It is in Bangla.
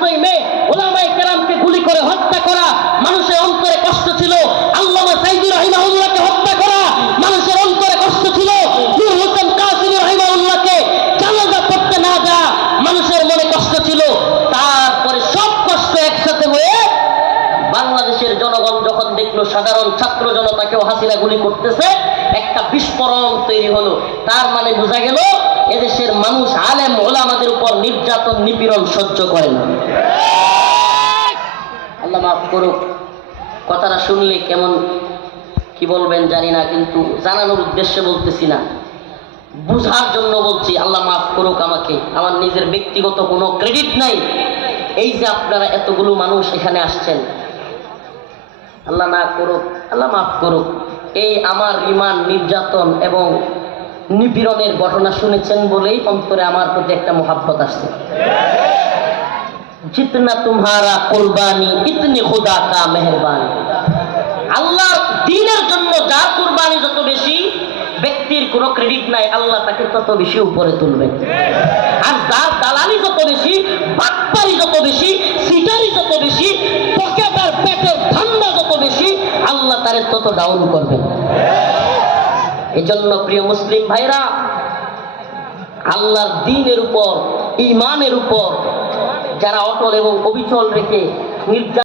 সাতই মে ওলামায় কেরামকে গুলি করে হত্যা করা, মানুষের অন্তরে কষ্ট ছিল। আল্লামা সাইদুর রহিমাউল্লাহকে হত্যা করা, মানুষের অন্তরে কষ্ট ছিল। নূর হোসেন কাসিম রহিমাউল্লাহকে জানাজা করতে না যা মানুষের মনে কষ্ট ছিল। তারপরে সব কষ্ট একসাথে হয়ে বাংলাদেশের জনগণ যখন দেখল সাধারণ ছাত্র জনতাকেও হাসিনা গুলি করতেছে, একটা বিস্ফোরণ তৈরি হলো। তার মানে বোঝা গেল, এদেশের মানুষ আলেম। নিপীড়ন সহ্য করে না আল্লাহ মাফ করুক। কথাটা শুনলে কেমন কি বলবেন জানি না, কিন্তু জানানোর উদ্দেশ্যে বলতেছি না। বুঝার জন্য বলছি, আল্লাহ মাফ করুক আমাকে। আমার নিজের ব্যক্তিগত কোনো ক্রেডিট নাই। এই যে আপনারা এতগুলো মানুষ এখানে আসছেন, আল্লাহ না করুক, আল্লাহ মাফ করুক। এই আমার ইমান নির্যাতন এবং নিপীড়নের ঘটনা শুনেছেন বলেই অন্তরে আমার প্রতি একটা মোহাব্বত আসছে। জিতনা তুমহারা কোরবানি, ইতনি খুদা কা মেহরবানি। আল্লাহ দিনের জন্য যার কুরবানি যত বেশি, ব্যক্তির কোনো ক্রেডিট নাই, আল্লাহ তাকে তত বেশি উপরে তুলবে। আর যার দালালি যত বেশি, বাটপারি যত বেশি, সিটারি যত বেশি পকেট আর পেটের ঠান্ডা যত বেশি, আল্লাহ তারে তত ডাউন করবে। এই জন্য প্রিয় মুসলিম ভাইরা, আল্লাহর দিনের উপর ইমানের উপর যারা অটল এবং অবিচল রেখে নির্যাতন